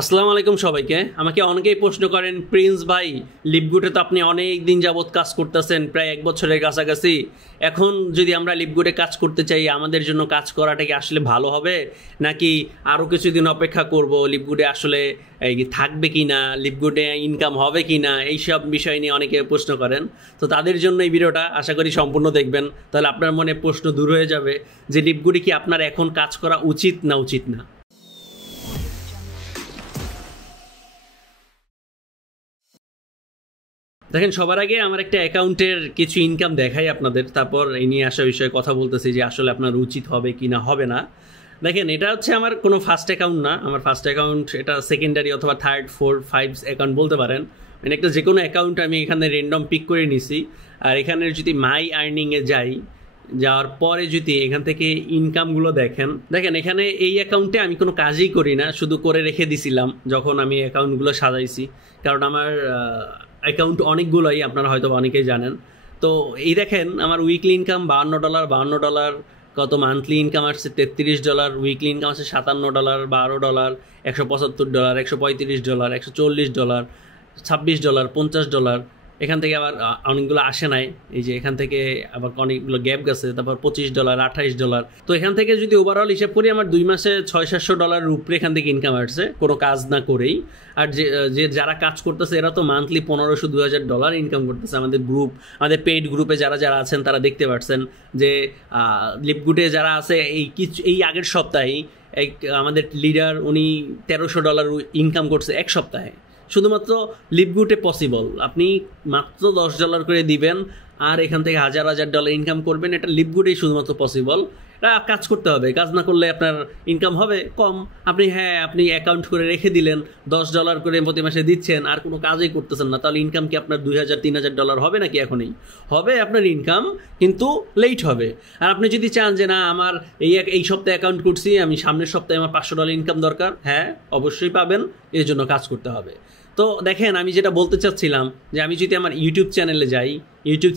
আসসালামু আলাইকুম সবাইকে। আমাকে অনেকেই প্রশ্ন করেন, প্রিন্স ভাই লিপগুডে তো আপনি অনেক দিন যাবৎ কাজ করতেছেন, প্রায় 1 বছরের কাছাকাছি। এখন যদি আমরা লিপগুডে কাজ করতে চাই, আমাদের জন্য কাজ করাটা কি আসলে ভালো হবে, নাকি আরও কিছুদিন অপেক্ষা করব? লিপগুডে আসলে থাকবে কি না, লিপগুডে ইনকাম হবে কি না, এইসব বিষয় নিয়ে অনেকে প্রশ্ন করেন। তো তাদের জন্য এই ভিডিওটা আশা করি সম্পূর্ণ দেখবেন, তাহলে আপনার মনে প্রশ্ন দূর হয়ে যাবে যে লিপগুডে কি আপনার এখন কাজ করা উচিত না। দেখেন, সবার আগে আমার একটা অ্যাকাউন্টের কিছু ইনকাম দেখাই আপনাদের, তারপর এই নিয়ে আসা বিষয়ে কথা বলতেছি যে আসলে আপনার উচিত হবে কি না হবে না। দেখেন, এটা হচ্ছে আমার কোনো ফার্স্ট অ্যাকাউন্ট না, আমার ফার্স্ট অ্যাকাউন্ট এটা সেকেন্ডারি অথবা থার্ড, ফোর, ফাইভ অ্যাকাউন্ট বলতে পারেন। মানে একটা যে কোনো অ্যাকাউন্ট আমি এখানে র্যান্ডম পিক করে নিছি। আর এখানে যদি মাই আর্নিংয়ে যাওয়ার পরে যদি এখান থেকে ইনকামগুলো দেখেন এখানে এই অ্যাকাউন্টে আমি কোনো কাজই করি না, শুধু করে রেখে দিছিলাম যখন আমি অ্যাকাউন্টগুলো সাজাইছি। কারণ আমার অ্যাকাউন্ট অনেকগুলোই, আপনারা হয়তো অনেকেই জানেন। তো এই দেখেন, আমার উইকলি ইনকাম $52, কত মান্থলি ইনকাম আসছে $33, উইকলি ইনকাম আসছে $57, $12, $175, $135, $140, $26, $50। এখান থেকে আবার অনেকগুলো আসে নাই, এই যে এখান থেকে আবার অনেকগুলো গ্যাপ গেছে, তারপর $25, $28। তো এখান থেকে যদি ওভারঅল হিসাব করি, আমার 2 মাসে $600-700 উপরে এখান থেকে ইনকাম আসছে কোনো কাজ না করেই। আর যারা কাজ করতেছে এরা তো মান্থলি $1500-2000 ইনকাম করতেছে। আমাদের পেইড গ্রুপে যারা আছেন তারা দেখতে পাচ্ছেন যে লিপগুডে যারা আছে, এই আগের সপ্তাহেই আমাদের লিডার উনি $1300 ইনকাম করছে এক সপ্তাহে। শুধুমাত্র লিপগুডে পসিবল, আপনি মাত্র $10 করে দিবেন আর এখান থেকে $1000 ইনকাম করবেন। এটা লিপগুডেই শুধুমাত্র পসিবল। এটা কাজ করতে হবে, কাজ না করলে আপনার ইনকাম হবে কম। আপনি অ্যাকাউন্ট করে রেখে দিলেন, $10 করে প্রতি মাসে দিচ্ছেন, আর কোনো কাজই করতেছেন না, তাহলে ইনকাম কি আপনার $2000-3000 হবে নাকি? এখনই হবে আপনার ইনকাম, কিন্তু লেট হবে। আর আপনি যদি চান যে না, আমার এই সপ্তাহে অ্যাকাউন্ট করছি, আমি সামনের সপ্তাহে আমার $500 ইনকাম দরকার, হ্যাঁ অবশ্যই পাবেন, এর জন্য কাজ করতে হবে। তো দেখেন, আমি যেটা বলতে চাচ্ছিলাম যে আমি যদি আমার ইউটিউব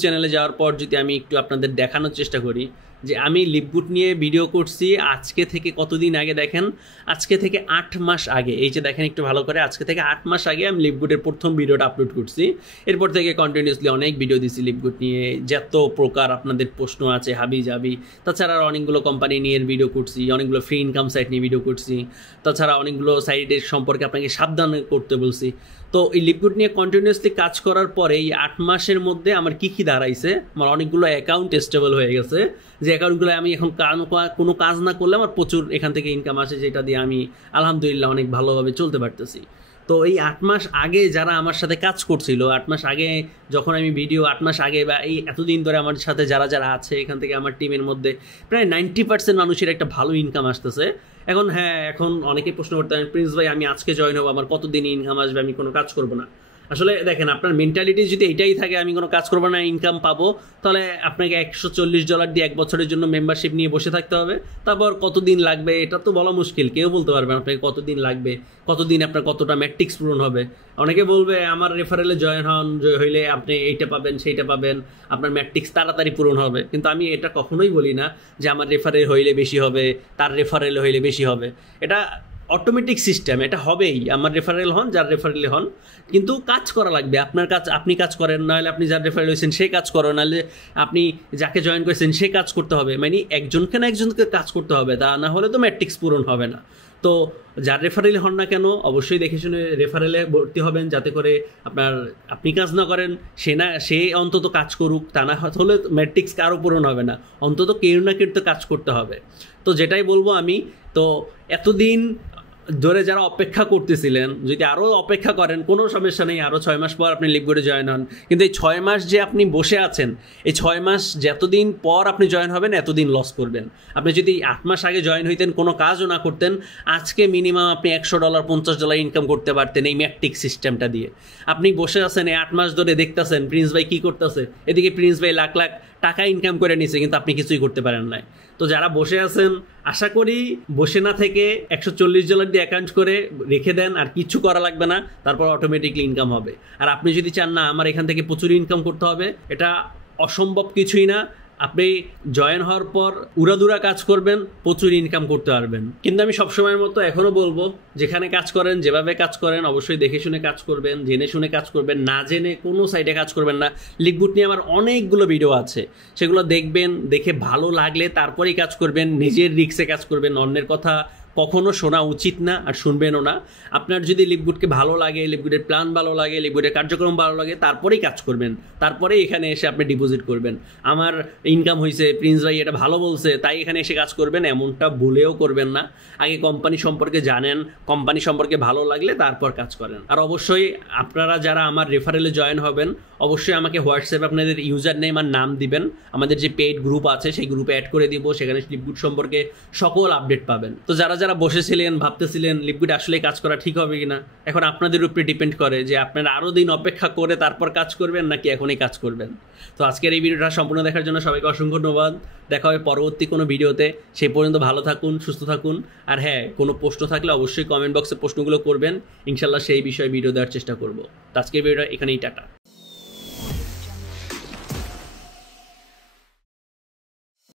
চ্যানেলে যাওয়ার পর যদি আমি একটু আপনাদের দেখানোর চেষ্টা করি যে আমি লিপগুড নিয়ে ভিডিও করছি আজকে থেকে কতদিন আগে। দেখেন, আজকে থেকে 8 মাস আগে, এই যে দেখেন একটু ভালো করে, আজকে থেকে 8 মাস আগে আমি লিপগুডের প্রথম ভিডিওটা আপলোড করছি। এরপর থেকে কন্টিনিউসলি অনেক ভিডিও দিছি লিপগুড নিয়ে, যত প্রকার আপনাদের প্রশ্ন আছে হাবি যাবি। তাছাড়া অনেকগুলো কোম্পানি নিয়ে ভিডিও করছি, অনেকগুলো ফ্রি ইনকাম সাইট নিয়ে ভিডিও করছি, তাছাড়া অনেকগুলো সাইটের সম্পর্কে আপনাকে সাবধান করতে বলছি। তো এই লিপগুড নিয়ে কন্টিনিউসলি কাজ করার পরে এই 8 মাসের মধ্যে আমার কী দাঁড়াইছে, আমার অনেকগুলো অ্যাকাউন্ট স্টেবল হয়ে গেছে, যে অ্যাকাউন্টগুলো আমি এখন কোনো কাজ না করলে আমার প্রচুর এখান থেকে ইনকাম আসে, যেটা দিয়ে আমি আলহামদুলিল্লাহ অনেক ভালোভাবে চলতে পারতেছি। তো এই 8 মাস আগে যারা আমার সাথে কাজ করছিল, 8 মাস আগে যখন আমি 8 মাস আগে বা এই এতদিন ধরে আমার সাথে যারা আছে এখান থেকে আমার টিমের মধ্যে প্রায় 90% মানুষের একটা ভালো ইনকাম আসতেছে। এখন অনেকেই প্রশ্ন করতে পারেন, প্রিন্স ভাই আমি আজকে জয়েন হবো, আমার কতদিন ইনকাম আসবে, আমি কোনো কাজ করবো না। আসলে দেখেন, আপনার মেন্টালিটি যদি এটাই থাকে আমি কোনো কাজ করবো না, ইনকাম পাবো, তাহলে আপনাকে $140 দিয়ে 1 বছরের জন্য মেম্বারশিপ নিয়ে বসে থাকতে হবে। তারপর কতদিন লাগবে এটা তো বলা মুশকিল, কেউ বলতে পারবে আপনাকে কতদিন লাগবে, কতদিন আপনার কতটা ম্যাট্রিক্স পূরণ হবে। অনেকে বলবে আমার রেফারেলে জয়েন হইলে আপনি এইটা পাবেন সেইটা পাবেন, আপনার ম্যাট্রিক্স তাড়াতাড়ি পূরণ হবে। কিন্তু আমি এটা কখনোই বলি না যে আমার রেফারেল হইলে বেশি হবে, তার রেফারেল হইলে বেশি হবে। এটা অটোমেটিক সিস্টেম, এটা হবেই। আমার রেফারেল হন, যার রেফারেলে হন, কিন্তু কাজ করা লাগবে। আপনার কাজ আপনি কাজ করেন, নাহলে আপনি যার রেফারেল হয়েছেন সে কাজ করো, নাহলে আপনি যাকে জয়েন করেছেন সে কাজ করতে হবে। মানে একজনকে কাজ করতে হবে, তা না হলে তো ম্যাট্রিক্স পূরণ হবে না। তো যার রেফারেলে হন না কেন, অবশ্যই দেখে শুনে রেফারেলে ভর্তি হবেন, যাতে করে আপনি কাজ না করেন, সে অন্তত কাজ করুক, তা না হলে ম্যাট্রিক্স কারও পূরণ হবে না। অন্তত কেউ না কেউ তো কাজ করতে হবে। তো যেটাই বলবো আমি, তো এতদিন ধরে যারা অপেক্ষা করতেছিলেন, যদি আরও অপেক্ষা করেন কোনো সমস্যা নেই, আরও 6 মাস পর আপনি লিপগুডে জয়েন হন। কিন্তু এই 6 মাস যে আপনি বসে আছেন, এই 6 মাস যতদিন পর আপনি জয়েন হবেন এতদিন লস করবেন। আপনি যদি 8 মাস আগে জয়েন হইতেন, কোনো কাজও না করতেন, আজকে মিনিমাম আপনি $100 $50 ইনকাম করতে পারতেন এই ম্যাট্রিক্স সিস্টেমটা দিয়ে। আপনি বসে আছেন এই 8 মাস ধরে দেখতেছেন প্রিন্স ভাই কী করতেছে, এদিকে প্রিন্স ভাই লাখ লাখ টাকা ইনকাম করে নিছে, কিন্তু আপনি কিছুই করতে পারেন নাই। তো যারা বসে আছেন, আশা করি বসে না থেকে $140 দিয়ে অ্যাকাউন্ট করে রেখে দেন, আর কিছু করা লাগবে না, তারপর অটোমেটিকলি ইনকাম হবে। আর আপনি যদি চান না আমার এখান থেকে প্রচুর ইনকাম করতে হবে, এটা অসম্ভব কিছুই না। আপনি জয়েন হওয়ার পর উড়াদুরা কাজ করবেন, প্রচুর ইনকাম করতে পারবেন। কিন্তু আমি সবসময়ের মতো এখনও বলবো, যেখানে কাজ করেন, যেভাবে কাজ করেন, অবশ্যই দেখে শুনে কাজ করবেন, জেনে শুনে কাজ করবেন, না জেনে কোনো সাইডে কাজ করবেন না। লিকবুট নিয়ে আমার অনেকগুলো ভিডিও আছে, সেগুলো দেখবেন, দেখে ভালো লাগলে তারপরেই কাজ করবেন, নিজের রিস্কে কাজ করবেন। অন্যের কথা কখনো শোনা উচিত না, আর শুনবেনও না। আপনার যদি লিকবুটকে ভালো লাগে, লিকবুটের প্ল্যান ভালো লাগে, লিকবুটের কার্যক্রম ভালো লাগে, তারপরেই কাজ করবেন, তারপরেই এখানে এসে আপনি ডিপোজিট করবেন। আমার ইনকাম হয়েছে, প্রিন্স ভাই এটা ভালো বলছে, তাই এখানে এসে কাজ করবেন, এমনটা ভুলেও করবেন না। আগে কোম্পানি সম্পর্কে জানেন, কোম্পানি সম্পর্কে ভালো লাগলে তারপর কাজ করেন। আর অবশ্যই আপনারা যারা আমার রেফারেলে জয়েন হবেন, অবশ্যই আমাকে হোয়াটসঅ্যাপে আপনাদের ইউজার নেম আর নাম দিবেন। আমাদের যে পেইড গ্রুপ আছে সেই গ্রুপে অ্যাড করে দিব, সেখানে লিকবুট সম্পর্কে সকল আপডেট পাবেন। তো যারা যারা বসেছিলেন, ভাবতেছিলেন লিকবুট আসলে কাজ করা ঠিক হবে কিনা, এখন আপনাদের উপরে ডিপেন্ড করে যে আপনারা আরও দিন অপেক্ষা করে তারপর কাজ করবেন নাকি এখনই কাজ করবেন। তো আজকের এই ভিডিওটা সম্পূর্ণ দেখার জন্য সবাইকে অসংখ্য ধন্যবাদ। দেখা হবে পরবর্তী কোনো ভিডিওতে। সেই পর্যন্ত ভালো থাকুন, সুস্থ থাকুন। আর হ্যাঁ, কোনো প্রশ্ন থাকলে অবশ্যই কমেন্ট বক্সে প্রশ্নগুলো করবেন, ইনশাল্লাহ সেই বিষয়ে ভিডিও দেওয়ার চেষ্টা করব। তো আজকের ভিডিওটা এখানেই, টাটা।